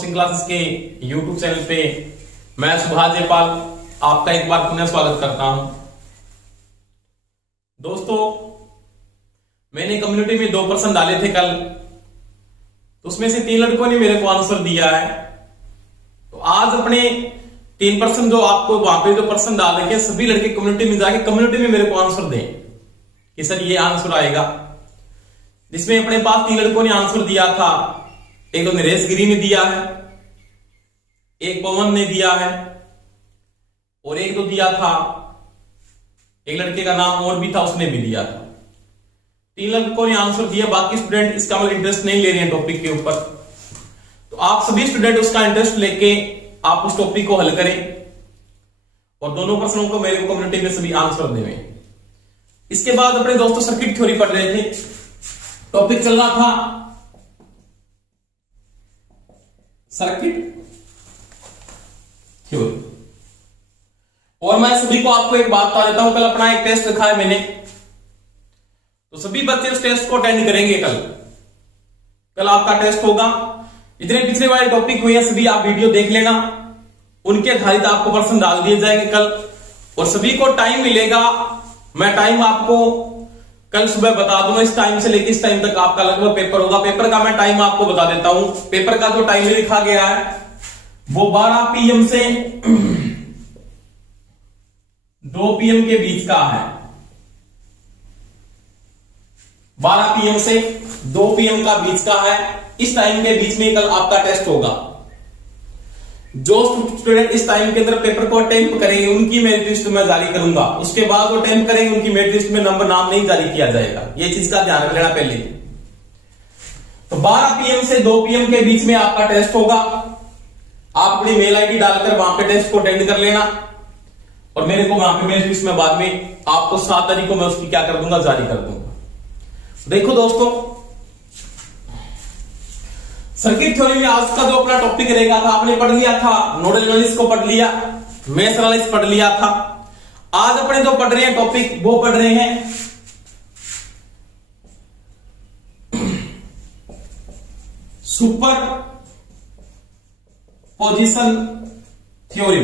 Coaching classes के YouTube channel पे मैं सुभाष जयपाल आपका एक बार पुनः स्वागत करता हूं। दोस्तों, मैंने कम्युनिटी में 2 प्रश्न डाले थे कल, तो उसमें से 3 लड़कों ने मेरे को आंसर दिया है। तो आज अपने 3 प्रश्न जो आपको वहां पे जो प्रश्न डाल रखे सभी लड़के कम्युनिटी में जाके कम्युनिटी में मेरे को आंसर दें कि सर ये आंसर आएगा। जिसमें अपने पास 3 लड़कों ने आंसर दिया था। एक तो नरेश गिरी ने दिया है, एक पवन ने दिया है और एक तो दिया था, एक लड़के का नाम और भी था, उसने भी दिया था। 3 लड़कों ने आंसर दिया। बाकी स्टूडेंट इसका मतलब इंटरेस्ट नहीं ले रहे हैं टॉपिक के ऊपर। तो आप सभी स्टूडेंट उसका इंटरेस्ट लेके आप उस टॉपिक को हल करें और दोनों प्रश्नों को मेरे को कम्युनिटी में सभी आंसर देवें। इसके बाद अपने दोस्तों सर्किट थ्योरी पढ़ रहे थे। टॉपिक चल रहा था सर्किट थ्योरी। और मैं सभी को आपको एक बात बता देता हूं, कल अपना एक टेस्ट रखा है मैंने, तो सभी बच्चे उस टेस्ट को अटेंड करेंगे। कल आपका टेस्ट होगा। जितने पिछले वाले टॉपिक हुए हैं सभी आप वीडियो देख लेना, उनके आधारित आपको प्रश्न डाल दिए जाएंगे कल। और सभी को टाइम मिलेगा, मैं टाइम आपको कल सुबह बता दूंगा। इस टाइम से लेकर इस टाइम तक आपका लगभग पेपर होगा। पेपर का मैं टाइम आपको बता देता हूं। पेपर का जो टाइम लिखा गया है वो 12 PM से 2 PM के बीच का है। 12 PM से 2 PM का बीच का है। इस टाइम के बीच में कल आपका टेस्ट होगा। जो स्टूडेंट इस टाइम के अंदर पेपर को अटेम्प्ट करेंगे उनकी मेरिट लिस्ट में जारी करूंगा। उसके बाद वो अटेम्प्ट करेंगे उनकी मेरिट लिस्ट में नाम नहीं जारी किया जाएगा। ये चीज का ध्यान रख लेना पहले। तो 12 PM से 2 PM के बीच में आपका टेस्ट होगा। आप अपनी मेल आईडी डालकर वहां पे टेस्ट को अटेंड कर लेना और मेरे को वहां पे मेरिट लिस्ट में बाद में आपको 7 तारीख को मैं उसकी क्या कर दूंगा, जारी कर दूंगा। देखो दोस्तों, सर्किट थ्योरी में आज का जो अपना टॉपिक रहेगा था, आपने पढ़ लिया था नोडल एनालिसिस को पढ़ लिया, मेश एनालिसिस पढ़ लिया था। आज अपने जो पढ़ रहे हैं टॉपिक वो पढ़ रहे हैं super position theory.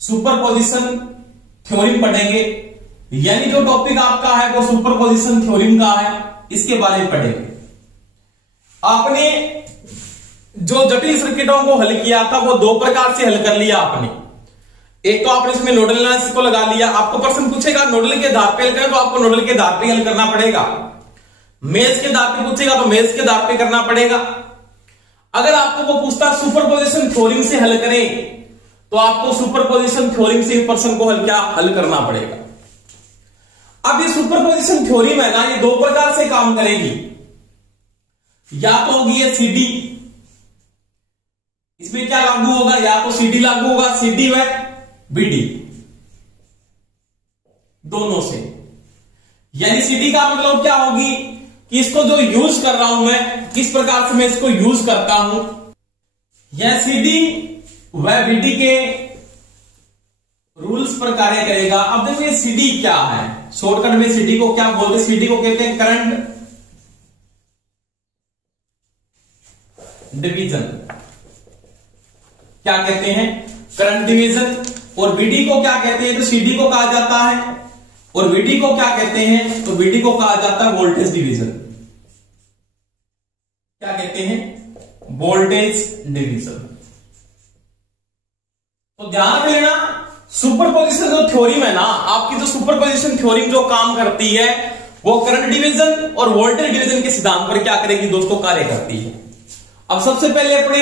Super position theory पढ़ेंगे, यानी जो टॉपिक आपका है वो सुपर पोजिशन थ्योरी का है, इसके बारे में पढ़ेंगे। आपने जो जटिल सर्किटों को हल किया था वो 2 प्रकार से हल कर लिया आपने। एक तो आपने इसमें नोडल एनालिसिस को लगा लिया। आपको प्रश्न पूछेगा नोडल के आधार पे हल करें तो आपको नोडल के आधार पे हल करना पड़ेगा। मेश के आधार पे पूछेगा तो मेश के आधार पे करना पड़ेगा। अगर आपको वो पूछता सुपरपोजिशन थ्योरी से हल करें तो आपको सुपरपोजिशन थ्योरी से प्रश्न को हल करना पड़ेगा। अब ये सुपरपोजिशन थ्योरी में ना ये 2 प्रकार से काम करेगी। या तो होगी ये सीडी, इसमें क्या लागू होगा, या तो सीडी लागू होगा, सीडी व बीडी दोनों से। यानी सीडी का मतलब क्या होगी कि इसको जो यूज कर रहा हूं मैं, किस प्रकार से मैं इसको यूज करता हूं, यह सीडी व बीडी के रूल्स पर कार्य करेगा। अब देखिए सीडी क्या है, शॉर्टकट में सीडी को क्या बोलते हैं, सीडी को कहते हैं करंट डिवीजन। क्या कहते हैं, करंट डिवीजन। और बीडी को क्या कहते हैं, तो सीडी को कहा जाता है। और बीडी को क्या कहते हैं, तो बीडी को कहा जाता है वोल्टेज डिवीजन। क्या कहते हैं, वोल्टेज डिवीजन। तो ध्यान रख लेना, सुपरपोजिशन जो थ्योरी में ना, आपकी जो सुपरपोजिशन थ्योरी जो काम करती है वो करंट डिवीजन और वोल्टेज डिवीजन के सिद्धांत पर क्या करेगी दोस्तों, कार्य करती है। अब सबसे पहले अपने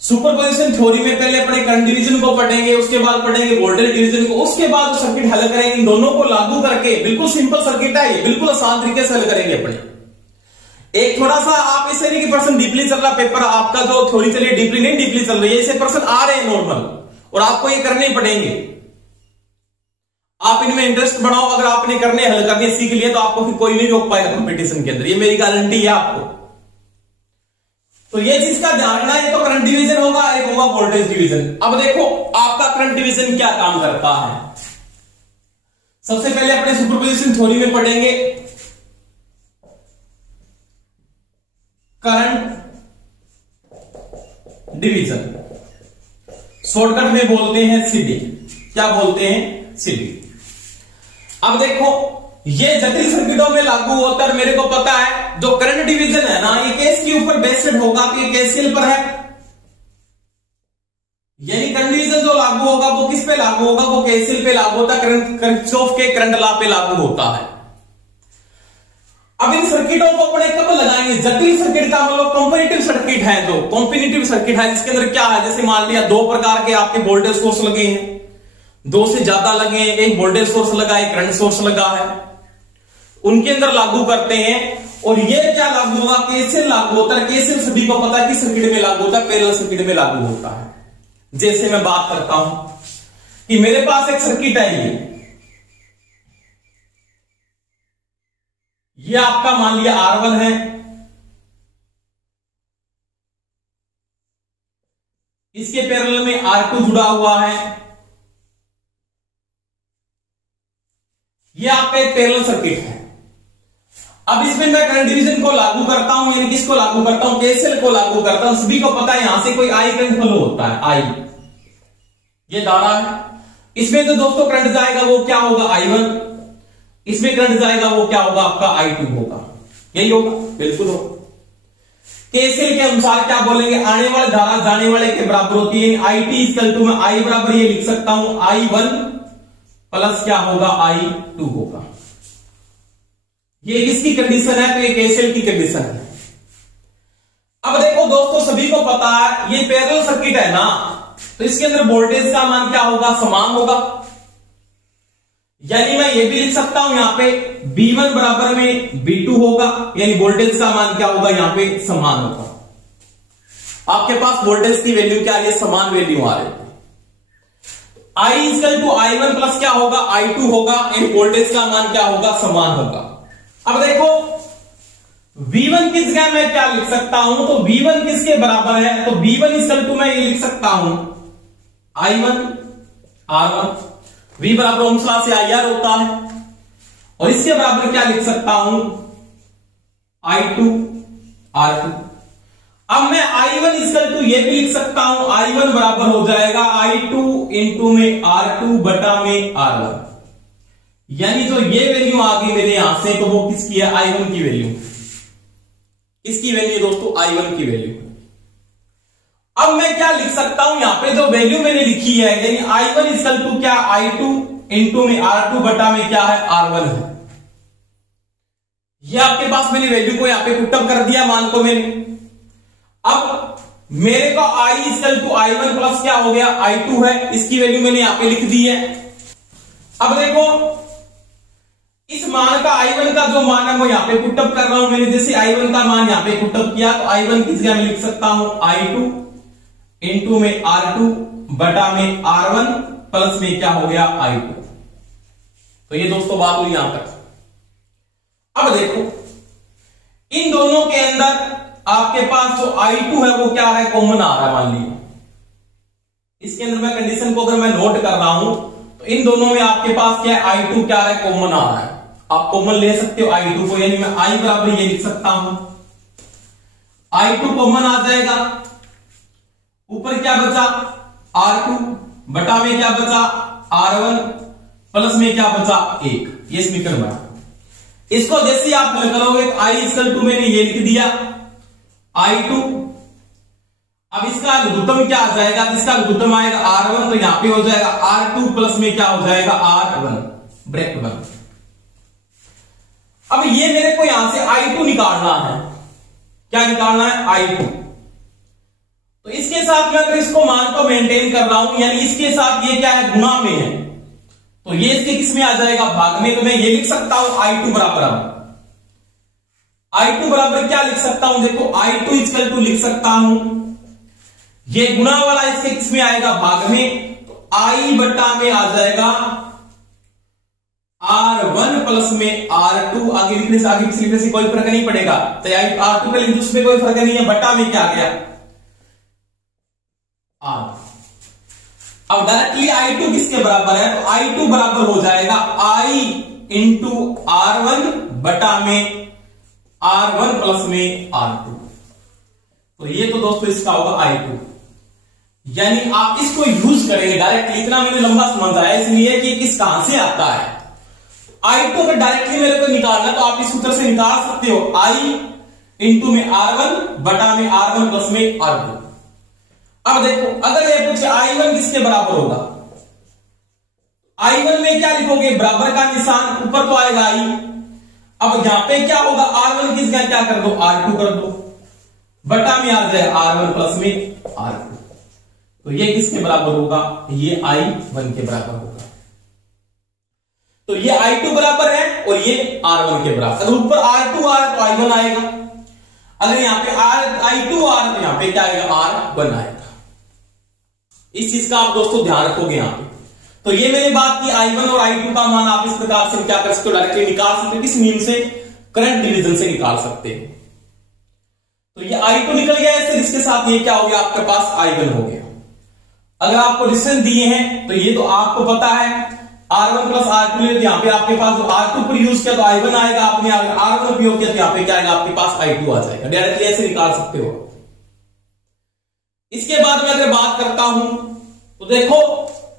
सुपरपोजिशन थ्योरी में पहले अपने करंट डिवीजन को पढ़ेंगे, उसके बाद पढ़ेंगे वोल्टेज डिवीजन को, उसके बाद सर्किट हल करेंगे। इन दोनों को लागू करके, बिल्कुल सिंपल सर्किट है ये, बिल्कुल आसान तरीके से हल करेंगे अपने। एक थोड़ा सा आप इस तरीके की प्रश्न डीपली चल रहा पेपर आपका, जो थ्योरी चलिए डीपली नहीं, डीपली चल रही है, ऐसे प्रश्न आ रहे हैं नॉर्मल और आपको ये करने ही पड़ेंगे। आप इनमें इंटरेस्ट बढ़ाओ। अगर आपने करने हल करने सीख लिए तो आपको फिर कोई नहीं रोक पाएगा कंपटीशन के अंदर, ये मेरी गारंटी है आपको। तो ये चीज का ध्यान रखना, ये तो करंट डिवीजन होगा, एक होगा वोल्टेज डिवीजन। अब देखो आपका करंट डिवीजन क्या काम करता है। सबसे पहले अपने सुपरपोजिशन थ्योरी में पढ़ेंगे करंट डिवीजन, शॉर्टकट में बोलते हैं सीडी। क्या बोलते हैं? सीडी। अब देखो, ये जटिल सर्किटों में लागू होता है। मेरे को पता है जो करंट डिवीजन है ना, ये केस के ऊपर बेस्ड होगा, तो ये केसीएल पर है। यानी करंट डिवीजन जो लागू होगा वो किस पे लागू होगा? वो केसीएल पे लागू होता है, किरचॉफ के करंट लॉ पे लागू होता है। अब इन सर्किटों को अपने कब लगाएंगे? जटिल सर्किट का मतलब कॉम्पिटिटिव सर्किट है, जो कॉम्पिटिटिव सर्किट है जिसके अंदर क्या है, जैसे मान लिया दो प्रकार के आपके वोल्टेज सोर्स लगे हैं, दो से ज्यादा लगे हैं, एक वोल्टेज सोर्स लगा है, करंट सोर्स लगा है, उनके अंदर लागू करते हैं। और ये क्या लागू होगा? केसीएल लागू होता है। केसीएल सभी को पता है कि सर्किट में लागू होता है, पैरेलल सर्किट में लागू होता है। जैसे मैं बात करता हूं कि मेरे पास एक सर्किट है, ये आपका मान लिया R1 है, इसके पैरेलल में R2 जुड़ा हुआ है, ये आपका एक पैरेलल सर्किट है। अब इसमें मैं करंट डिवीजन को लागू करता हूं, यानी किसको लागू करता हूं? केसीएल को लागू करता हूं। सभी को पता है यहां से कोई आई करंट फ्लो होता है, आई ये धारा है। इसमें जो दोस्तों करंट जाएगा वो क्या होगा? I1। इसमें करंट जाएगा वो क्या होगा? आपका I2 होगा। यही होगा, बिल्कुल होगा। केसीएल के अनुसार क्या बोलेंगे? आने वाली धारा जाने वाले के बराबर होती है। IT इक्वल टू में I बराबर ये लिख सकता हूं, I1 प्लस क्या होगा? I2 होगा। ये किसकी कंडीशन है? तो ये केसीएल की कंडीशन है। अब देखो दोस्तों, सभी को पता है ये पैरेलल सर्किट है ना, तो इसके अंदर वोल्टेज का मान क्या होगा? समान होगा। यानी मैं ये भी लिख सकता हूं यहां पे V1 बराबर में V2 होगा, यानी वोल्टेज का मान क्या होगा? यहां पे समान होगा। आपके पास वोल्टेज की वैल्यू क्या आ रही है? समान वैल्यू आ रही है। I equal to I1 plus क्या होगा? I2 होगा, यानी वोल्टेज का मान क्या होगा? समान होगा। अब देखो, V1 की जगह मैं क्या लिख सकता हूं? तो V1 किसके बराबर है? तो V1 इक्वल टू मैं ये लिख सकता हूं, I1 R1, V बराबर ओम्स लॉ से IR होता है, और इसके बराबर क्या लिख सकता हूं? I2 R2। अब मैं I1 इक्वल टू ये भी लिख सकता हूं, I1 बराबर हो जाएगा I2 इंटू में R2 बटा में R1। यानी जो ये वैल्यू आ गई मेरे यहां से, तो वो किसकी है? I1 की वैल्यू। इसकी वैल्यू दोस्तों I1 की वैल्यू। अब मैं क्या लिख सकता हूं? यहां पे जो वैल्यू मैंने लिखी है, यानी I1 इक्वल टू क्या? I2 इंटू में R2 बटा में क्या है? R1 है। ये आपके पास मैंने वैल्यू को यहां पे पुटअप कर दिया, मान को मैंने। अब मेरे को I equal to I1 plus क्या हो गया? I2 है, इसकी वैल्यू मैंने यहां पे लिख दी है। अब देखो, इस मान का I1 का जो मान है वो यहां पे पुटअप कर रहा हूं मैंने। जैसे I1 का मान यहां पे पुटअप किया, तो I1 की जगह मैं लिख सकता हूं I2 इंटू में R2 बटा में R1 प्लस में क्या हो गया? I2। तो ये दोस्तों बात हुई यहां तक। अब देखो, इन दोनों के अंदर आपके पास जो I2 है वो क्या है? कॉमन आ रहा है, मान लीजिए। इसके अंदर मैं कंडीशन को अगर मैं नोट कर रहा हूं, तो इन दोनों में आपके पास क्या है? I2 क्या है? कॉमन आ रहा है। आप कॉमन ले सकते हो I2 को, यानी मैं I बराबर ये लिख सकता हूं, I2 कॉमन आ जाएगा। ऊपर क्या बचा? R2 बटा में क्या बचा? R1 प्लस में क्या बचा? 1। ये समीकरण बना। इसको जैसे आप हल करोगे, I इक्वल टू मैंने ये लिख दिया I2। अब इसका लघुत्तम क्या आ जाएगा? इसका लघुत्तम आएगा R1, तो यहां पे हो जाएगा R2 प्लस में क्या हो जाएगा? R1 ब्रैकेट बंद। अब ये मेरे को यहां से I2 निकालना है। क्या निकालना है? I2। तो इसके साथ मैं अगर इसको मान को मेंटेन कर रहा हूं, यानी इसके साथ ये क्या है? गुणा में है, तो ये इसके किस में आ जाएगा? भाग में। तो मैं ये लिख सकता हूं I2 बराबर, I2 बराबर क्या लिख सकता हूं? देखो, I2 इक्वल टू लिख सकता हूं, ये गुणा वाला इसके किस में आएगा? भाग में। तो I बटा में आ जाएगा R1 प्लस में R2। आगे लिखने से, आगे लिखने से कोई फर्क नहीं पड़ेगा, तो R2 पे लिख, उसमें कोई फर्क नहीं है। बटा में क्या आ गया? R। अब डायरेक्टली I2 किसके बराबर है? तो I2 बराबर हो जाएगा I इंटू R1 बटा में R1 प्लस में R2। तो ये तो दोस्तों इसका होगा I2। यानी आप इसको यूज करेंगे डायरेक्टली। इतना मैंने लंबा समझाया इसलिए कि किस कहां से आता है। I2 अगर डायरेक्टली मेरे को निकालना तो आप इस सूत्र से निकाल सकते हो, I इंटू में R1 बटा में R1 प्लस में R2। अब देखो अगर ये पूछे I1 किसके बराबर होगा, I1 में क्या लिखोगे, बराबर का निशान ऊपर तो आएगा I। अब यहां पे क्या होगा, R1 किसका क्या कर दो, R2 कर दो, बटा में आ जाएगा R1 प्लस में R2। तो ये किसके बराबर होगा, ये I1 के बराबर होगा। तो ये I2 बराबर है और ये R1 के बराबर। अगर ऊपर R2 आ तो I1 आएगा, अगर यहां पे I2 आ तो यहां पे क्या आएगा, R1 आएगा। इस चीज का आप दोस्तों ध्यान रखोगे यहां पे। तो ये मैंने बात की I1 और I2 का मान आप इस प्रकार से क्या कर सकते हो, डायरेक्टली निकाल सकते हो। किस नियम से, करंट डिवीजन से निकाल सकते हैं। तो ये I2 निकल गया ऐसे, इसके साथ ये क्या हो गया, आपके पास I1 हो गया। अगर आपको डिस्टेंस दिए हैं तो ये तो आपको पता है R1 प्लस R2, तो यहां पे आपके पास R2 पर यूज किया तो I1 आएगा, आपने R1 उपयोग किया तो यहां पे क्या आएगा, आपके पास I2 आ जाएगा। डायरेक्टली ऐसे निकाल सकते हो। इसके बाद मैं अगर बात करता हूं तो देखो,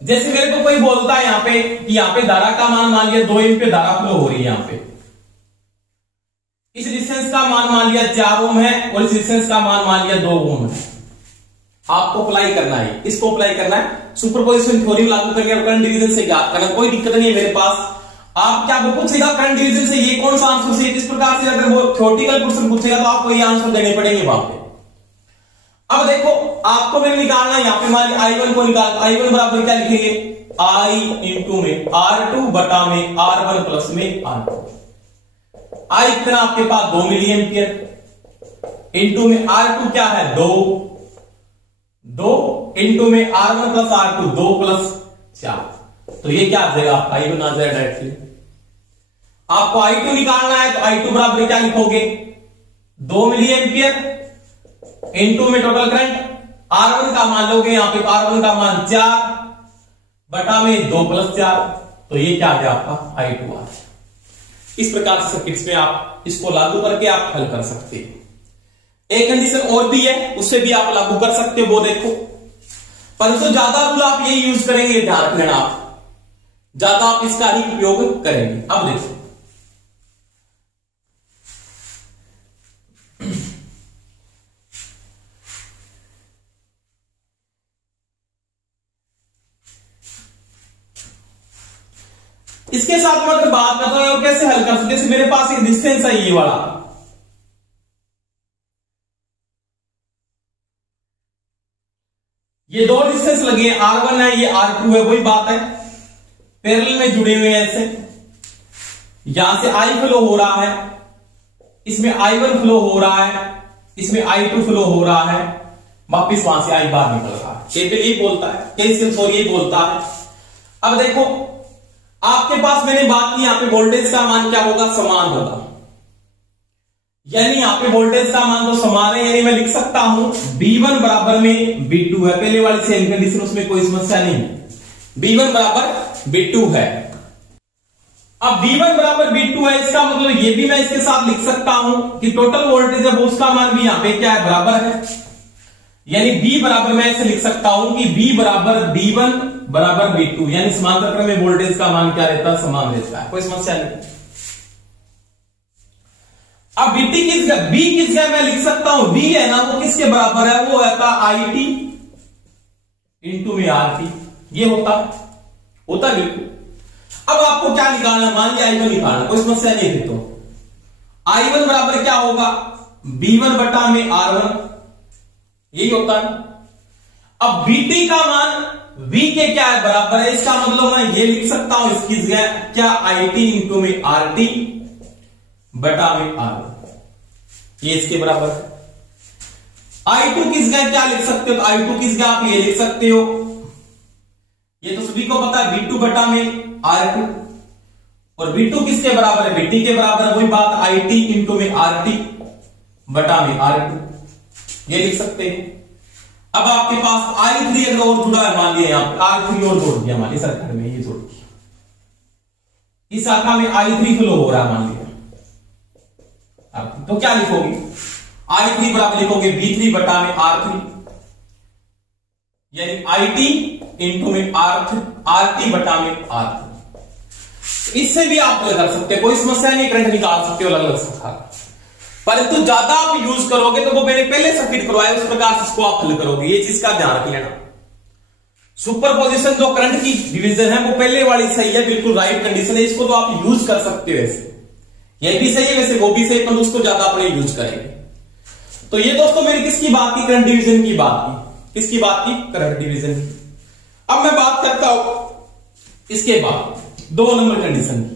जैसे मेरे को कोई बोलता है यहां पे कि यहां पे धारा का मान लिया 2 एम्पीयर धारा फ्लो हो रही है, यहां पे इस डिस्टेंस का मान लिया 4 ओम है और इस डिस्टेंस का मान लिया 2 ओम है। आपको अप्लाई करना है, इसको अप्लाई करना है, सुपरपोजिशन थ्योरम लागू करके करंट डिवीजन से ज्ञात करना। कोई दिक्कत नहीं है मेरे पास। आप क्या वो पूछेगा करंट डिवीजन से ये कौन सा आंसर से, इस प्रकार से अगर वो थ्योरेटिकल क्वेश्चन पूछेगा तो आपको ये आंसर देने पड़ेंगे वहां पे। अब देखो आपको मैंने निकालना, यहां पे मान I1 को निकाल, I1 बराबर क्या लिखेंगे, I इंटू में R2 बटा में R1 प्लस में R2। I कितना आपके पास 2 मिली एम्पियर इंटू में R2 क्या है 2 इंटू में R1 प्लस R2 2 प्लस 4। तो ये क्या आ जाएगा, आपका I1 आ जाएगा डायरेक्टली। आपको I2 निकालना है तो I2 बराबर क्या लिखोगे, 2 मिली एम्पियर इंटू में टोटल करंट R1 का मान लोगे, यहां पे R1 का मान 4 बटा में 2 प्लस 4। तो ये क्या आ गया आपका I2 आ। इस प्रकार से सर्किट्स में आप इसको लागू करके आप हल कर सकते हैं। एक कंडीशन और भी है, उससे भी आप लागू कर सकते हो, वो देखो। परंतु ज्यादा रूल आप ये यूज करेंगे, ध्यान रख लेना, आप ज्यादा आप इसका ही उपयोग करेंगे। अब देखो इसके साथ मैं अगर बात करता हूं कैसे हल कर सकते, जैसे मेरे पास एक डिस्टेंस है ये वाला, ये 2 डिस्टेंस लगे हैं, R1 है ये R2 है, वही बात है, पैरेलल में जुड़े हुए हैं ऐसे। यहां से I फ्लो हो रहा है, इसमें I1 फ्लो हो रहा है, इसमें I2 फ्लो हो रहा है, वापिस वहां से I बाहर निकल रहा है। केपीएल यही बोलता है, केसीएल सॉरी यही बोलता है। अब देखो आपके पास मैंने बात की, यहां पे वोल्टेज का मान क्या होगा, समान होगा। यानी यहां पे वोल्टेज का मान तो समान है, यानी मैं लिख सकता हूं V1 बराबर में V2 है। पहले वाली सेम कंडीशन, उसमें कोई समस्या नहीं है, V1 बराबर V2 है। अब V1 बराबर V2 है, इसका मतलब ये भी मैं इसके साथ लिख सकता हूं कि टोटल वोल्टेज है वो उसका मान भी यहां पे क्या है, बराबर है। यानी V बराबर मैं ऐसे लिख सकता हूं कि V बराबर V1 बराबर V2, यानी समांतर क्रम में वोल्टेज का मान क्या रहता है, समान रहता है, कोई समस्या नहीं। अब VT किसका, V किसका मैं लिख सकता हूं, V है ना वो किसके बराबर है, वो होता IT इंटू में RT, ये होता बिल्कुल। अब आपको क्या निकालना, मान लिया I1 निकालना, कोई समस्या नहीं है। तो I1 बराबर क्या होगा, V1 बटा में R1, यही होता है। अब VT का मान V के क्या है, बराबर है, इसका मतलब मैं ये लिख सकता हूं इसकी जगह क्या, IT इंटू में RT बटा में R1, ये इसके बराबर है। I2 किस जगह क्या लिख सकते हो, तो I2 किस जगह आप ये लिख सकते हो, ये तो सभी को पता है V2 बटा में R2, और V2 किसके बराबर है, VT के बराबर है, वही बात IT इंटू में RT बटा में R2, ये लिख सकते हैं। अब आपके पास I3 अगर और जुड़ा है, मान लिया यहां R3 और जोड़ दिया, मान लिया सर्किट में ये जोड़ दिया, इस शाखा में I3 फ्लो हो रहा है मान लिया, तो क्या लिखोगे, I3 बराबर लिखोगे V3 बटा में R3, यानी IT इंटू में RT बटा में R3। इससे भी आप कर सकते हो, कोई समस्या नहीं, करंट निकाल सकते हो अलग अलग प्रकार, परंतु ज्यादा आप यूज करोगे तो वो मैंने पहले सर्किट करवाया उस प्रकार से इसको आप हल करोगे। ये चीज का ध्यान रख लेना। सुपरपोजिशन जो करंट की डिवीजन है वो पहले वाली सही है, बिल्कुल राइट कंडीशन है, इसको तो आप यूज कर सकते हो। वैसे ये भी सही है, वैसे वो भी सही, पर उसको ज्यादा अपने यूज करेंगे। तो ये दोस्तों मेरी किसकी बात की, करंट डिवीजन की बात की। किसकी बात की, करंट डिवीजन की। अब मैं बात करता हूं इसके बाद 2 नंबर कंडीशन की।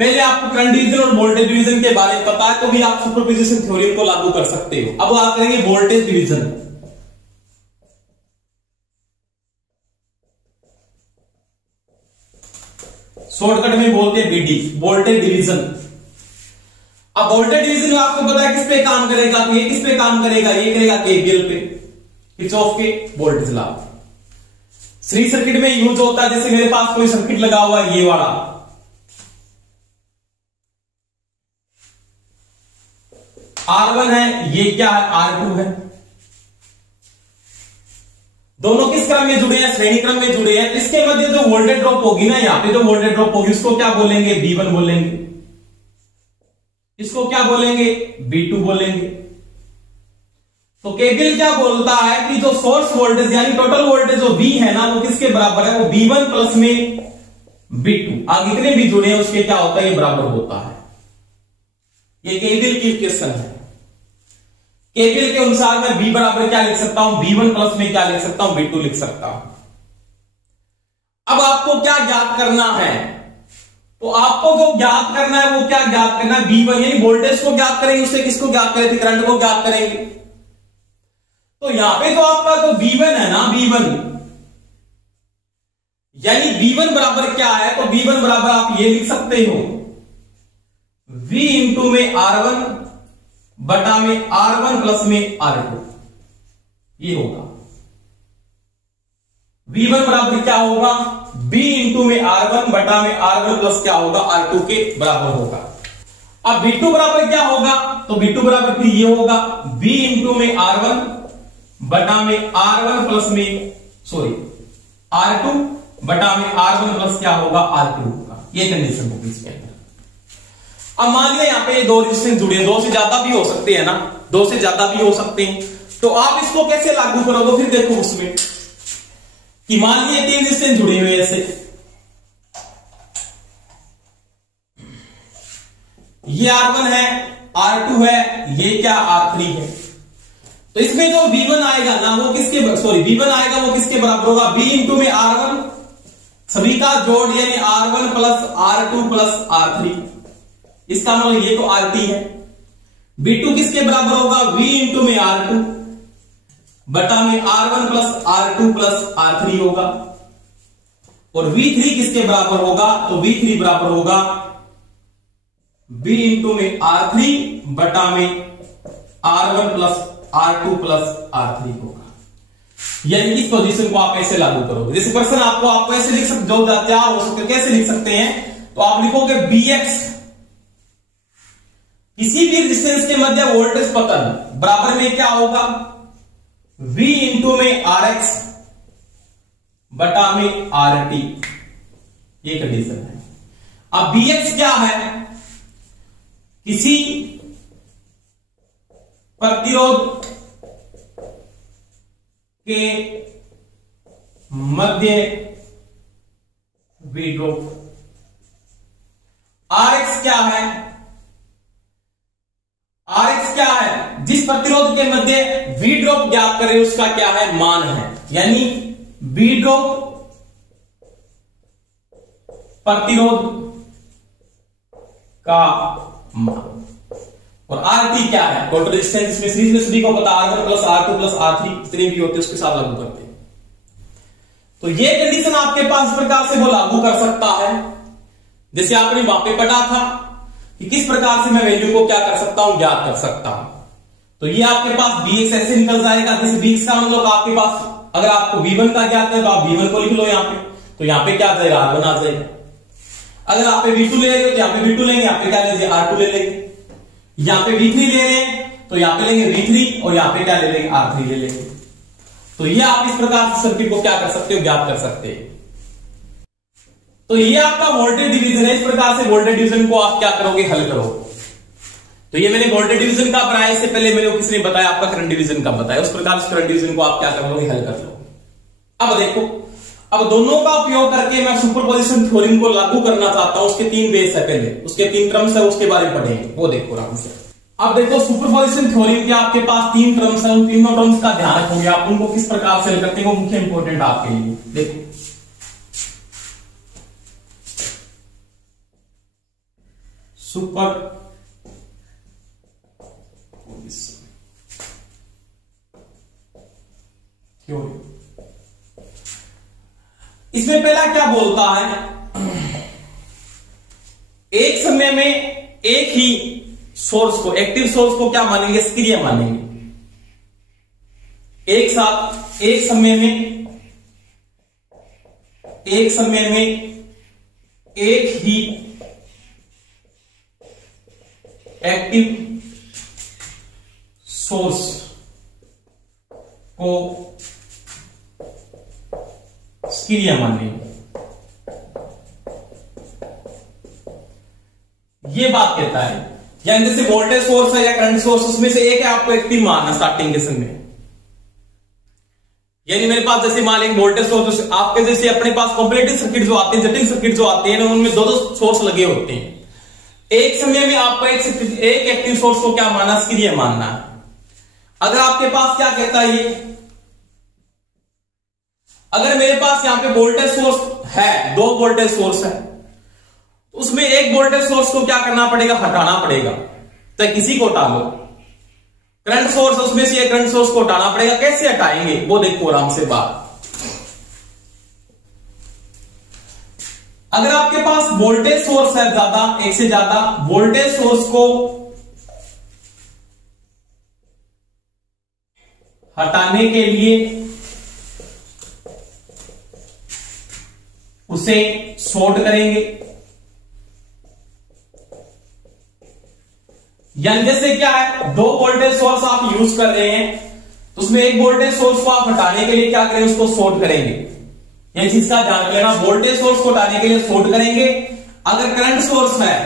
पहले आपको करंट डिवीजन और वोल्टेज डिवीजन के बारे में पता है तो भी आप सुपरपोजिशन थ्योरम को लागू कर सकते हो। अब बात करेंगे वोल्टेज डिवीजन। शॉर्टकट में बोलते हैं बीडी, वोल्टेज डिवीजन। अब वोल्टेज डिवीजन में आपको पता है किस पे काम करेगा, तो ये किस पे काम करेगा, ये करेगा केवीएल पे, किरचॉफ के वोल्टेज लॉ। सीरीज सर्किट में यूज होता है, जैसे मेरे पास कोई सर्किट लगा हुआ है ये वाला, R1 है, ये क्या है, R2 है। दोनों किस क्रम में जुड़े हैं, श्रेणी क्रम में जुड़े हैं। इसके मध्य जो वोल्टेज ड्रॉप होगी ना, यहां पे जो वोल्टेज ड्रॉप होगी उसको क्या बोलेंगे, V1 बोलेंगे। इसको क्या बोलेंगे, V2 बोलेंगे। तो केवीएल क्या बोलता है कि जो सोर्स वोल्टेज यानी टोटल वोल्टेज जो V है ना, वो किसके बराबर है, वो V1 प्लस में V2। आगे इतने भी जुड़े हैं उसके क्या होता है, ये बराबर होता है। ये केवीएल की इक्वेशन है। केवीएल के अनुसार मैं V बराबर क्या लिख सकता हूं, V1 प्लस में क्या लिख सकता हूं, V2 लिख सकता हूं। अब आपको क्या ज्ञात करना है, तो आपको जो ज्ञात करना है वो क्या ज्ञात करना है, V1 यानी वोल्टेज को ज्ञात करेंगे, उससे किसको ज्ञात करेंगे, करंट को ज्ञात करेंगे। तो यहां पे तो आपका जो V1 है ना, V1 यानी V1 बराबर क्या है, तो V1 बराबर आप ये लिख सकते हो V इंटू में R1 बटा में R1 प्लस में R2, ये होगा। V1 बराबर क्या होगा, V इंटू में R1 बटा में R1 प्लस क्या होगा, R2 के बराबर होगा। अब V2 बराबर क्या होगा, तो V2 बराबर फिर ये होगा V इंटू में R1 बटा में R1 प्लस में R2 बटा में R1 प्लस क्या होगा, R2 होगा। ये कंडीशन होगी इसके अंदर। अब मान लिया यहाँ पे 2 रेजिस्टेंस जुड़े हैं, 2 से ज्यादा भी हो सकते हैं ना, 2 से ज्यादा भी हो सकते हैं। तो आप इसको कैसे लागू करोगे, फिर देखो उसमें कि मान लिया 3 रेजिस्टेंस जुड़े हुए ऐसे, ये R1 है, R2 है, ये क्या R3 है। तो इसमें जो V1 आएगा ना वो किसके V1 आएगा वो किसके बराबर होगा, V इंटू में R1 सभी का जोड़ यानी R1 plus R2 plus R3। इसका मतलब ये तो RT है। V2 किसके बराबर होगा, V इंटू में R2 बटा में R1 plus R2 plus R3 होगा। और V3 किसके बराबर होगा, तो V3 बराबर होगा V इंटू में R3 बटा में R1 plus R2 plus R3 होगा। यानी इस पोजीशन को आप ऐसे लागू करोगे। जैसे क्वेश्चन आपको ऐसे लिख सकते, जो तैयार हो सकते, कैसे लिख सकते हैं, तो आप लिखोगे BX किसी भी रेजिस्टेंस के मध्य वोल्टेज पतन बराबर में क्या होगा, V इंटू में RX बटा में RT। ये कंडीशन है। अब BX क्या है, किसी प्रतिरोध के मध्य V ड्रॉप। RX क्या है, RX क्या है, जिस प्रतिरोध के मध्य V ड्रॉप ज्ञात करें उसका क्या है, मान है। यानी V ड्रॉप प्रतिरोध का मान। और RT क्या है, टोटल रेजिस्टेंस। इसमें सीरीज में सभी को पता R1 plus R2 plus R3 जितने भी होते हैं उसके साथ लागू करते हैं। तो ये कंडीशन आपके पास इस प्रकार से वो लागू कर सकता है, जैसे आपने वहां पे पढ़ा था कि किस प्रकार से मैं वैल्यू को क्या कर सकता हूं, ज्ञात कर सकता हूं। तो ये आपके पास BX ऐसे निकल जाएगा। जैसे BX का मतलब आपके पास अगर आपको V1 का ज्ञात है तो आप V1 को लिख लो यहाँ पे, तो यहाँ पे क्या आ जाएगा, R1 आ जाएगा। अगर आप पे V2 ले रहे हो तो यहाँ पे V2 लेंगे, यहाँ पे क्या लेंगे R2 ले लेंगे। यहाँ पे V3 ले रहे हैं तो यहाँ पे लेंगे V3 और यहाँ पे क्या ले लेंगे R3 ले लेंगे। तो ये आप इस प्रकार से सर्किट को क्या कर सकते हो, ज्ञात कर सकते हैं। तो ये आपका वोल्टेज डिवीजन है। इस प्रकार से वोल्टेज डिवीजन को आप क्या करोगे, हल करो। तो ये मैंने वोल्टेज डिवीजन का बनाया, इससे पहले मैंने किसने बताया, आपका करंट डिवीजन का बताया। उस प्रकार से करंट डिवीजन को आप क्या कर लोगे, हल कर लो। अब देखो, अब दोनों का उपयोग करके मैं सुपरपोजिशन थ्योरम को लागू करना चाहता हूं। उसके 3 बेस है, पहले उसके 3 टर्म्स है, उसके बारे में पढ़ेंगे, वो देखो आराम से। अब देखो सुपरपोजिशन थ्योरम के आपके पास 3 टर्म्स है, उन तीनों टर्म्स का ध्यान रखोगे आप, उनको किस प्रकार से हल करते हैं वो मुख्य इंपॉर्टेंट आपके लिए। देखो सुपर थ्योरम, इसमें पहला क्या बोलता है, एक समय में एक ही सोर्स को, एक्टिव सोर्स को क्या मानेंगे, सक्रिय मानेंगे। एक साथ एक समय में एक ही एक्टिव सोर्स को सक्रिय मानेंगे। ये बात कहता है, यानी जैसे वोल्टेज सोर्स है या करंट सोर्स, उसमें से एक है आपको एक्टिव मानना स्टार्टिंग के समय। यानी मेरे पास जैसे मान लेंगे वोल्टेज सोर्स, आपके जैसे अपने पास कॉम्पिलेटिव सर्किट जो आते हैं, जटिल सर्किट जो आते हैं ना, उनमें 2 सोर्स लगे होते हैं। एक समय में आपको एक एक्टिव सोर्स को क्या मानना, सक्रिय मानना। अगर आपके पास क्या कहता है ये, अगर मेरे पास यहां पे वोल्टेज सोर्स है, 2 वोल्टेज सोर्स है, उसमें एक वोल्टेज सोर्स को क्या करना पड़ेगा, हटाना पड़ेगा। तो किसी को हटा लो, करंट सोर्स, उसमें से एक करंट सोर्स को हटाना पड़ेगा। कैसे हटाएंगे वो देखो आराम से बात। अगर आपके पास वोल्टेज सोर्स है ज्यादा, एक से ज्यादा, वोल्टेज सोर्स को हटाने के लिए उसे शॉर्ट करेंगे। यानी जैसे क्या है, 2 वोल्टेज सोर्स आप यूज कर रहे हैं, तो उसमें एक वोल्टेज सोर्स को आप हटाने के लिए क्या करें, उसको शॉर्ट करेंगे। ये चीज का ध्यान लेना, वोल्टेज सोर्स को हटाने के लिए शॉर्ट करेंगे। अगर करंट सोर्स है,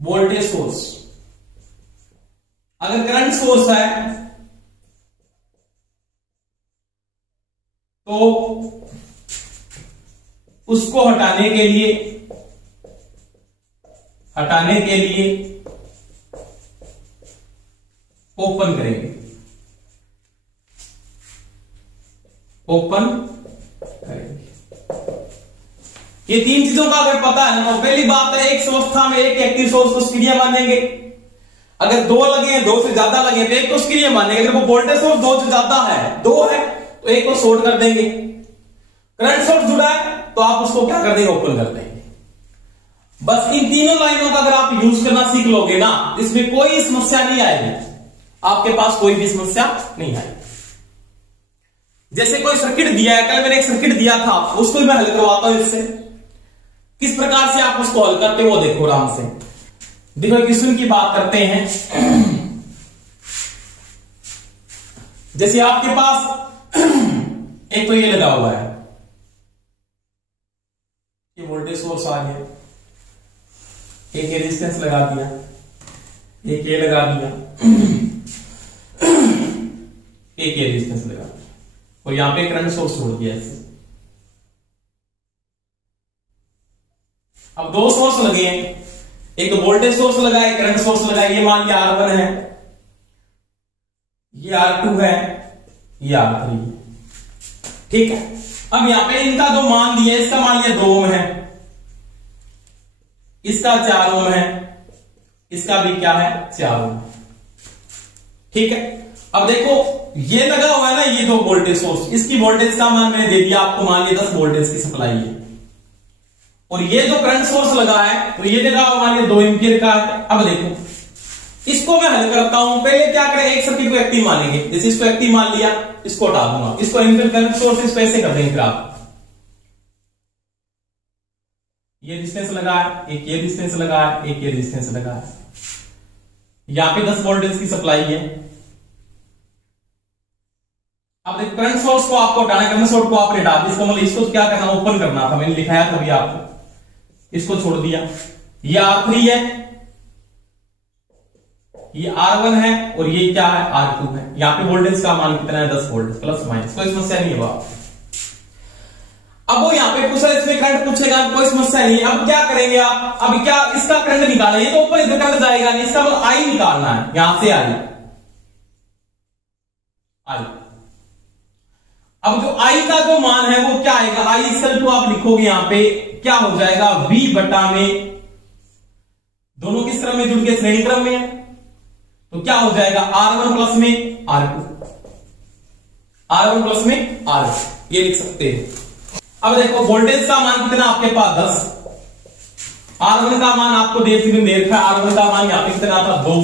वोल्टेज सोर्स, अगर करंट सोर्स है तो उसको हटाने के लिए ओपन करेंगे, ये 3 चीजों का अगर पता है ना, तो पहली बात है, एक अवस्था में एक एक्टिव सोर्स को सक्रिय मानेंगे। अगर 2 लगे, 2 से ज्यादा लगे तो एक को सक्रिय मानेंगे। अगर वो वोल्टेज सोर्स 2 से ज्यादा है, 2 है, तो एक को शॉर्ट कर देंगे। करंट सोर्स जुड़ा है तो आप उसको क्या कर देंगे, ओपन कर देंगे। बस इन तीनों लाइनों का अगर आप यूज करना सीख लोगे ना, इसमें कोई समस्या नहीं आएगी, आपके पास कोई भी समस्या नहीं आएगी। जैसे कोई सर्किट दिया है, कल मैंने एक सर्किट दिया था, उसको मैं हल करवाता हूं इससे, किस प्रकार से आप उसको हल करते हो वो देखो आराम से। देखो क्वेश्चन की बात करते हैं। जैसे आपके पास एक तो ये लगा हुआ है, ये वोल्टेज सोर्स आ गया, एक रेजिस्टेंस लगा दिया, एक ये लगा दिया, एक ये रेजिस्टेंस लगा दिया, और यहां पे करंट सोर्स छोड़ दिया ऐसे। अब 2 सोर्स लगे हैं, एक तो वोल्टेज सोर्स लगा है, करंट सोर्स लगा है। ये मान लिया R1 है, ये R2 है, ये R3 है, ठीक है। अब यहां पे इनका जो मान लिया, इसका मान लिया 2 ओम है, इसका 4 ओम है, इसका भी क्या है 4 ओम, ठीक है। अब देखो ये लगा हुआ है ना, ये 2 वोल्टेज सोर्स, इसकी वोल्टेज का मान मैंने दे दिया आपको, मान लिया 10 वोल्टेज की सप्लाई है। और ये जो करंट सोर्स लगा है, तो ये लगा हुआ मान लिया 2 एम्पियर का है। अब देखो इसको मैं हल करता हूं। पहले क्या करें, एक सर्किट को एक्टिव मानेंगे, जैसे इसको एक्टिव मान लिया, इसको हटा दूंगा, इसको एम्पियर करंट सोर्स इस पे ऐसे कर देंगे। फिर आप ये रेजिस्टेंस लगा है, एक ये रेजिस्टेंस लगा है, एक ये रेजिस्टेंस लगा है। यहां पे 10 वोल्टेज की सप्लाई है। अब देखो करंट सोर्स को आपको हटाना है, करंट सोर्स को आपने हटा दिया, इसको मतलब इसको क्या करना, ओपन करना था, मैंने लिखाया था अभी आपको, इसको छोड़ दिया। ये R3 है, ये R1 है और ये क्या है R2 है। यहां पे वोल्टेज का मान कितना है 10 वोल्ट प्लस माइनस, कोई समस्या नहीं है। अब वो यहां पे पूछ रहा है इसमें करंट पूछेगा, कोई समस्या नहीं है। अब क्या करेंगे आप, अब क्या इसका करंट निकालना, ये तो ऊपर इधर करंट जाएगा नहीं, इसका मतलब आई निकालना है, यहां से आई। अब जो आई का जो मान है वो क्या आएगा, आई इक्वल टू आप लिखोगे यहां पे क्या हो जाएगा V बटा में, दोनों किस क्रम में जुड़ के श्रेणी क्रम में है, तो क्या हो जाएगा R1 प्लस में R2, R1 प्लस में R2, ये लिख सकते हैं। अब देखो वोल्टेज का मान कितना आपके पास 10, R1 का मान आपको दे रखा है, R1 का मान यहां पे कितना था 2,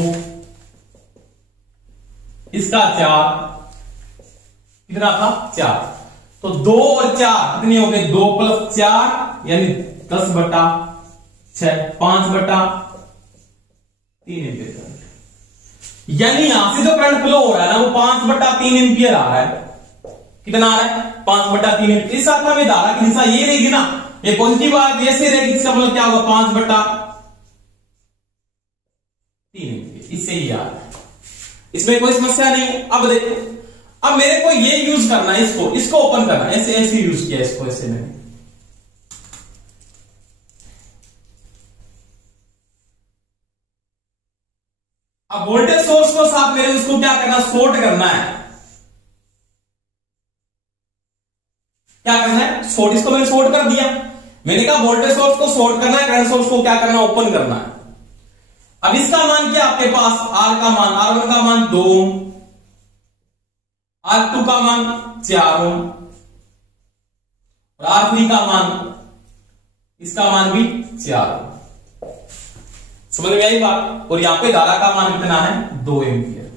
इसका 4, कितना था 4, तो 2 और 4 कितने हो गए 2 प्लस 4 यानी 10 बटा 6, 5 बटा 3 एम्पियर करंट। यानी यहां से जो करंट फ्लो हो रहा है ना वो 5 बटा 3 एम्पियर आ रहा है। कितना आ रहा है 5 बटा 3 एम्पियर। इस शाखा में धारा की दिशा ये रहेगी ना, ये पॉजिटिव बात ऐसे रहेगी, इसका मतलब क्या होगा 5 बटा 3 एम्पियर, इससे ही आ रहा है, इसमें कोई समस्या नहीं है। अब देखो, अब मेरे को ये यूज करना है, इसको ओपन करना है, ऐसे ऐसे यूज किया इसको, ऐसे मैंने अब वोल्टेज सोर्स को साथ मेरे उसको क्या करना, शॉर्ट करना है। क्या करना है शॉर्ट, इसको मैंने शॉर्ट कर दिया। मैंने कहा वोल्टेज सोर्स को शॉर्ट करना है, करंट सोर्स को क्या करना है ओपन करना है। अब इसका मान क्या आपके पास, R का मान, R1 का मान 2 ओम, R2 का मान 4 ओम और R3 का मान, इसका मान भी 4 ओम। समझ में आई बात। और यहां पे धारा का मान कितना है 2 एम्पियर,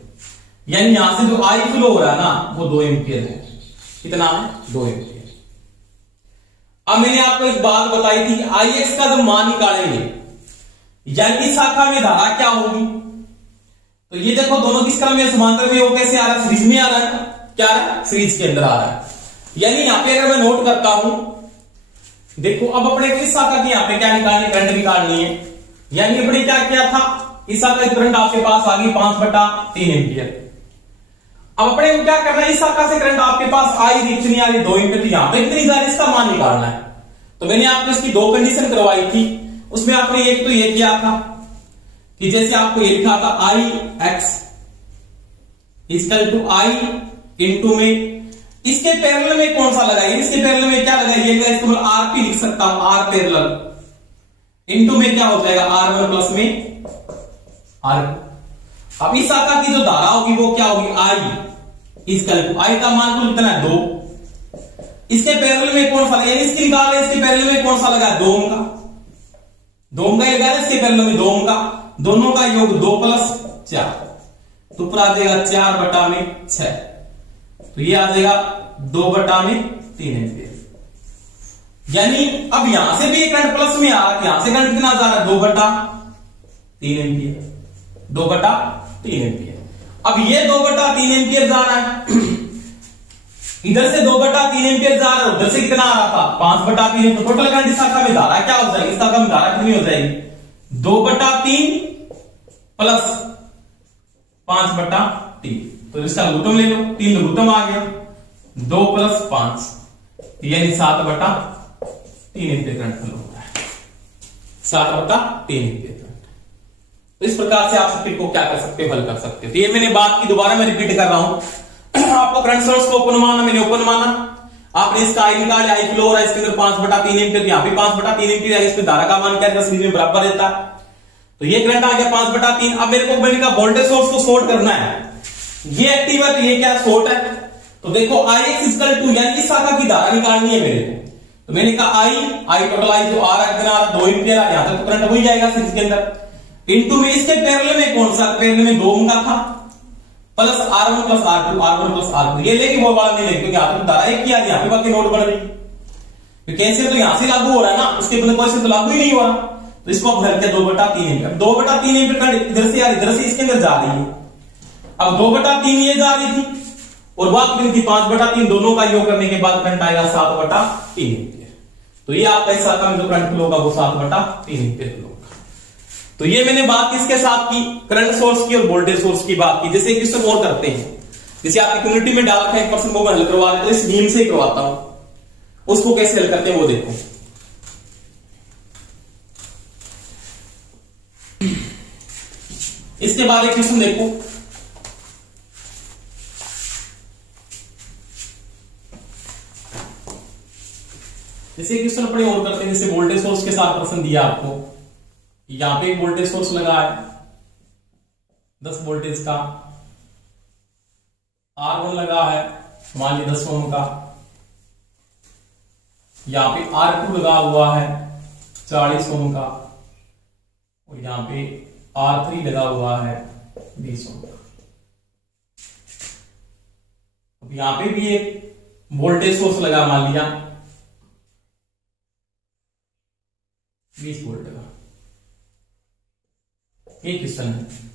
यानी यहां से जो आई फ्लो हो रहा है ना वो 2 एम्पियर है। कितना है 2 एम्पियर। अब मैंने आपको एक बात बताई थी, Ix का जब मान निकालेंगे यानी इस शाखा में धारा क्या होगी, तो ये देखो दोनों किस क्रम में समांतर में, वो कैसे आ रहा है, सीरीज में आ रहा है। क्या आ रहा है सीरीज के अंदर आ रहा है। यानी यहां पे अगर मैं नोट करता हूं, देखो अब अपने को इस शाखा की यहां पे क्या निकालनी, करंट निकालनी है। यानी अपने क्या किया था, इस शाखा की करंट आपके पास आ गई 5 बटा 3 एम्पियर। अब अपने को क्या करना है, इस शाखा से करंट आपके पास आई कितनी आ रही 2 एम्पियर, तो यहां पे कितनी जा रही इसका मान निकालना है। तो मैंने आपको इसकी 2 कंडीशन करवाई थी, उसमें आपने एक तो ये किया था कि जैसे आपको ये लिखा था I x equal to I into में, इसके पैरेलल में कौन सा लगाइए, इसके पैरेलल में क्या लगाइएगा, इसको मैं आरपी लिख सकता हूं, आर पैरेलल इंटू में क्या हो जाएगा R1 प्लस में R। अब इस शाखा की जो धारा होगी वो क्या होगी आई इक्वल टू, आई का मान तो कितना है 2, इसके पैरेलल में कौन सा लगा, इसके निकाल रहे, इसके पैरेलल में कौन सा लगा 2 ओम का, 2 ओम का ही लगा, इसके पैरेलल में 2 ओम का, दोनों का योग 2 प्लस 4, तो ऊपर आ जाएगा 4 बटा में 6, तो ये आ जाएगा 2 बटा में 3 एम्पियर। यानी अब यहां से भी करंट प्लस में आ रहा है, यहां से करंट कितना जा रहा है 2 बटा 3 एम्पियर, 2 बटा 3 एम्पियर। अब ये 2 बटा 3 एम्पियर जा रहा है, इधर से 2 बटा 3 एम्पियर जा रहा है, उधर से कितना आ रहा था 5 बटा 3 एम्पियर। टोटल करंट इस शाखा में धारा क्या हो जाएगी, इस शाखा में धारा कितनी हो जाएगी 2 बटा 3 प्लस 5 बटा 3, तो इसका लघुत्तम ले लो, 3 लघुत्तम आ गया, 2 प्लस 5 यानी 7 बटा 3 एम्पियर करंट फ्लो हो रहा है, 7 बटा 3 एम्पियर करंट। तो इस प्रकार से आप सर्किट को क्या कर सकते हो, हल कर सकते हो। तो ये मैंने बात की, दोबारा मैं रिपीट कर रहा हूं। आपको करंट सोर्स को ओपन माना, मैंने ओपन माना, आपने इसका आई निकाला, आई फ्लो हो रहा है इसके अंदर 5 बटा 3 एम्पियर, यहां पे 5 बटा 3 एम्पियर है, इसमें धारा का मान क्या है 10 में बराबर रहता है, तो ये करंट आ गया 5 बटा 3। अब मेरे को मैंने कहा वोल्टेज सोर्स को शॉर्ट करना है, ये एक्टिव है तो ये क्या शॉर्ट है, तो देखो Ix इक्वल टू यानी इस शाखा की धारा निकालनी है मेरे को, तो मैंने कहा आई टोटल आई जो आ रहा है कितना 2 एम्पियर, यहां तक तो करंट हो ही जाएगा सीरीज के अंदर, इनटू में इसके पैरेलल में कौन सा, पैरेलल में 2 ओम का था, plus R1 plus R2, R1 plus R2, ये लेके वो वाला नहीं लेके, क्योंकि आपको धारा एक किया, यहां पे बाकी नोट बढ़ रही, कैंसिल तो यहां से लागू हो रहा है ना, उसके बिना कोई से तो लागू ही नहीं हो रहा, तो इसको अब घर के 2/3 एम्पियर, 2/3 एम्पियर करंट इधर से यार इधर से इसके अंदर जा रही है। अब 2/3 ये जा रही थी और बाकी थी 5/3, दोनों का योग करने के बाद करंट आएगा 7/3 एम्पियर। तो ये आपका इस शाखा में जो करंट फ्लो होगा वो 7/3 एम्पियर फ्लो होगा। तो ये मैंने बात किसके साथ की, करंट सोर्स की और वोल्टेज सोर्स की बात की। जैसे क्वेश्चन और करते हैं, जैसे आपकी कम्युनिटी में डाल रखा है 1% वो हल करवा रहे, तो इस नियम से ही करवाता हूं, उसको कैसे हल करते हैं वो देखो। इसके बाद एक क्वेश्चन देखो, जैसे क्वेश्चन अपने और करते हैं, जैसे वोल्टेज सोर्स के साथ प्रश्न दिया आपको, यहां पे एक वोल्टेज सोर्स लगा है 10 वोल्टेज का, R1 लगा है मान लीजिए 10 ओम का, यहां पे R2 लगा हुआ है 40 ओम का, और यहां पे R3 लगा हुआ है 20 ओम का। अब यहां पे भी एक वोल्टेज सोर्स लगा मान लिया 20 वोल्ट का, एक क्वेश्चन है।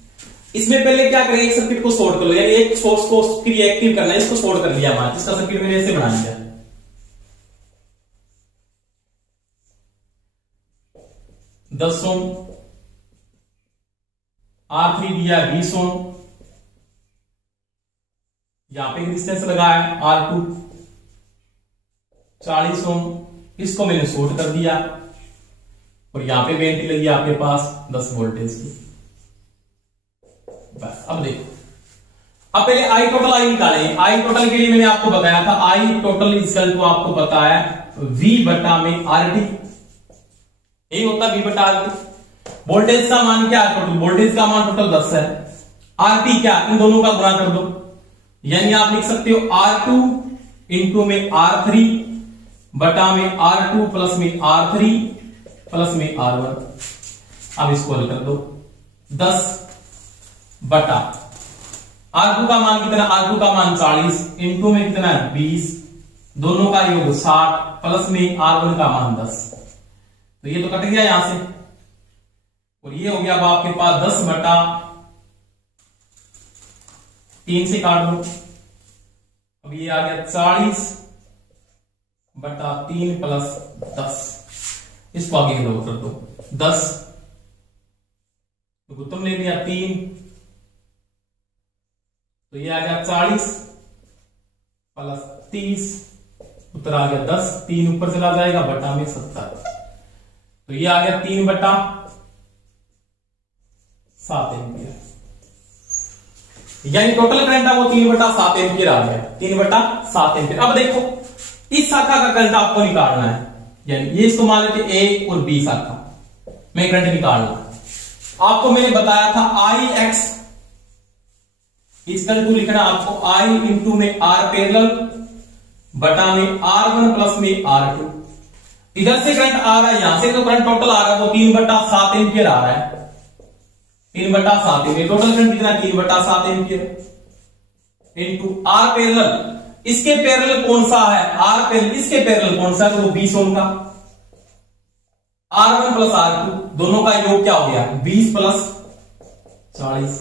इसमें पहले क्या करें, एक सर्किट को शॉर्ट कर लो, यानी एक सोर्स को रिएक्टिव करना है, इसको शॉर्ट कर लिया मान, इसका सर्किट मैंने ऐसे बना लिया, 10 ओम, R3 दिया 20 ओम, यहां पे रेजिस्टेंस लगा है R2 40 ओम, इसको मैंने शॉर्ट कर दिया, और यहां पे वेंटी लगी आपके पास 10 वोल्टेज की। बस अब देखो, अब पहले आई टोटल आई निकालें। आई टोटल के लिए मैंने आपको बताया था, आई टोटल इक्वल टू आपको पता है V/RT, यही होता है V/RT। वोल्टेज का मान क्या है टोटल, वोल्टेज का मान टोटल 10 है, RT क्या, इन दोनों का गुणा कर दो, यानी आप लिख सकते हो R2 इंटू में R3 बटा में R2 प्लस में R3 प्लस में R1। अब इसको हल कर दो, 10 बटा R2 का मान कितना, R2 का मान 40 इंटू में कितना 20, दोनों का योग 60 प्लस में R1 का मान 10, तो ये तो कट गया यहां से, और ये हो गया अब आपके पास 10 बटा 3 से काट दो, अब ये आ गया 40 बटा 3 प्लस 10, इसको आगे की तरफ कर दो, 10 तो उत्तम ले लिया 3, तो ये आ गया 40 प्लस 30, उत्तर आ गया 10, 3 ऊपर चला जाएगा बटा में 70, तो ये आ गया 3 बटा 7 एम्पियर, यानी टोटल करंट है वो 3/7 एम्पियर आ गया, 3/7 एम्पियर। अब देखो इस शाखा का करंट आपको निकालना है, यानी ये इसको मान लेते A और B शाखा में करंट निकालना। आपको मैंने बताया था I x इक्वल टू लिखना आपको I इंटू में R पैरेलल बटा में R1 प्लस में R2। इधर से करंट आ रहा है, यहां से तो करंट टोटल आ रहा है वो 3/7 एम्पियर आ रहा है, 3/7 एम्पियर, टोटल करंट कितना 3/7 एम्पियर इंटू R पैरेलल, इसके पैरेलल कौन सा है R पैरेलल, इसके पैरेलल कौन सा है तो 20 ओम का, R1 प्लस R2 दोनों का योग क्या हो गया 20 प्लस 40,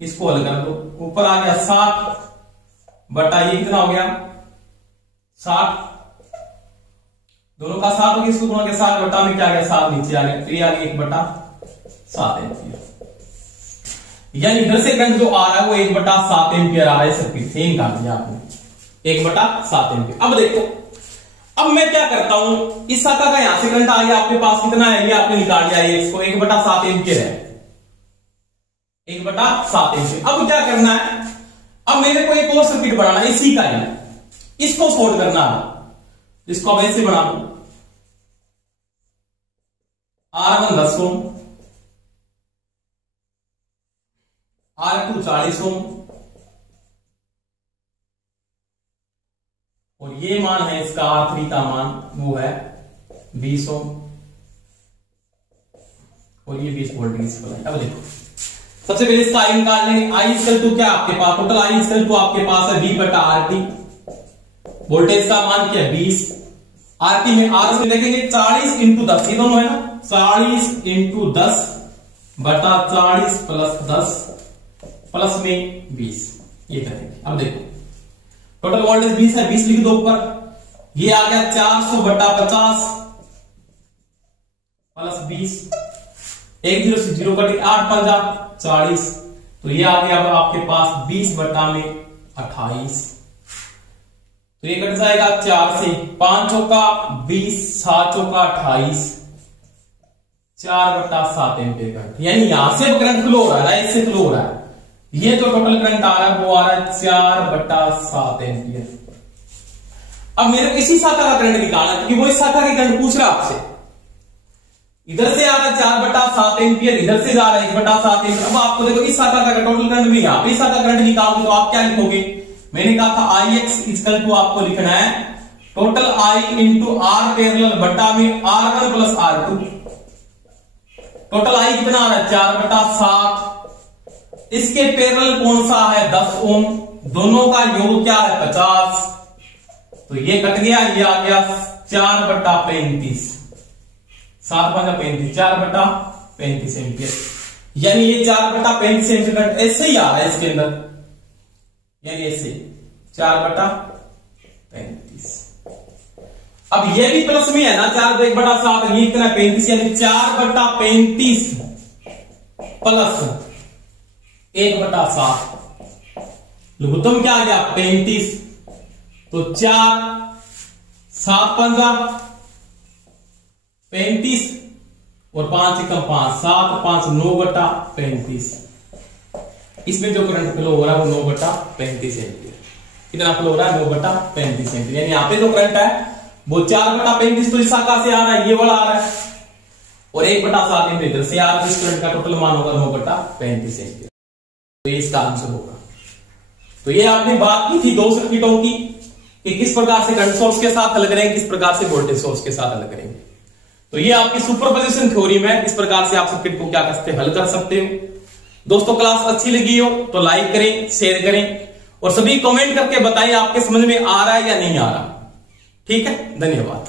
इसको हल कर दो, ऊपर आ गया 60 बटा ये कितना हो गया 60, दोनों का 60 हो गया, इसको गुणा के 60 बटा में क्या आ गया 7 नीचे आ गया, तो ये आ गया 1/7 एम्पियर, यानी इधर से करंट जो आ रहा है वो 1/7 एम्पियर आ रहा है सर्किट से, निकाल दिया आपने 1/7 एम्पियर। अब देखो, अब मैं क्या करता हूं, इस शाखा का यहां से करंट आ गया आपके पास कितना है, ये आपने निकाल लिया, ये इसको 1/7 एम्पियर है, 1/7 एम्पियर। अब क्या करना है, अब मेरे को एक और सर्किट बनाना है इसी का ही, इसको शॉर्ट करना है, इसको अब ऐसे बना दो, R1 10 ओम, R2 40 ओम, और ये मान है इसका R3 का मान वो है 20 ओम, और ये 20 वोल्ट की सप्लाई। अब देखो सबसे पहले इसका आई निकाल लेंगे, आई इक्वल टू क्या आपके पास, टोटल आई इक्वल टू आपके पास है V/RT, वोल्टेज का मान क्या है 20, आरपी में आर से देखेंगे 40 इंटू 10, ये दोनों है ना, 40 इंटू 10 बटा 40 प्लस 10 प्लस में 20, ये करेंगे। अब देखो टोटल वोल्टेज 20 है, 20 लिख दो ऊपर, ये आ गया 400 बटा 50 प्लस 20, 1 0 से 0 कटे, 8 5 40, तो ये आ गया अब आपके पास 20 बटा में 28, तो ये कट जाएगा 4 से, 5 चौका 20, 7 चौका 28, 4 बटा 7 एम्पियर करंट, यानी यहां से करंट फ्लो हो रहा है, इससे फ्लो हो रहा है, ये जो टोटल करंट आ रहा है वो आ रहा है 4 बटा 7 एम्पियर। अब मेरे को इसी शाखा का करंट निकालना, क्योंकि वो इस शाखा की करंट पूछ रहा है आपसे, इधर से आ रहा है 4 बटा 7 एम्पियर, इधर से जा रहा है 1 बटा 7 एम्पियर। अब आपको देखो इस शाखा का टोटल करंट भी, यहाँ पे इस शाखा करंट निकालोगे तो आप क्या लिखोगे, मैंने कहा था IX इक्वल टू आपको लिखना है total I into R parallel बटा में R1 plus R2। Total I कितना आ रहा है 4 बटा 7, इसके पैरेलल कौन सा है 10 ओम, दोनों का योग क्या है 50, तो ये कट गया, ये आ गया 4 बटा 35, 7 5 35, 4 बटा 35 एम्पियर, यानी ये 4 बटा 35 एम्पियर ऐसे ही आ रहा है इसके अंदर, यानी ऐसे 4 बटा 35। अब ये भी प्लस में है ना, 4 1 बटा 7, ये कितना 35, यानी 4 बटा 35 प्लस 1 बटा 7, लघुत्तम क्या आ गया 35, तो 4 7 5 35 और 5 एकम 5, 7 5 9 बटा 35, इसमें जो करंट फ्लो हो रहा है वो 9 बटा 35 एम्पियर, कितना फ्लो हो रहा है 9 बटा 35 एम्पियर, यानी यहाँ पे जो करंट है वो 4 बटा 35 तो इस शाखा से आ रहा है, ये वाला आ रहा है, और 1 बटा 7 एम्पियर इधर से आ रहा है, इस करंट का टोटल मान होगा 9 बटा 35 एम्पियर, तो ये इसका आंसर होगा। तो ये आपने बात की थी दो सर्किटों की कि किस प्रकार से करंट सोर्स के साथ हल करेंगे, किस प्रकार से वोल्टेज सोर्स के साथ हल करेंगे। तो ये आपकी सुपरपोजिशन थ्योरी में इस प्रकार से आप सर्किट को क्या करते हल कर सकते हो। दोस्तों क्लास अच्छी लगी हो तो लाइक करें, शेयर करें और सभी कमेंट करके बताएं आपके समझ में आ रहा है या नहीं आ रहा। ठीक है, धन्यवाद।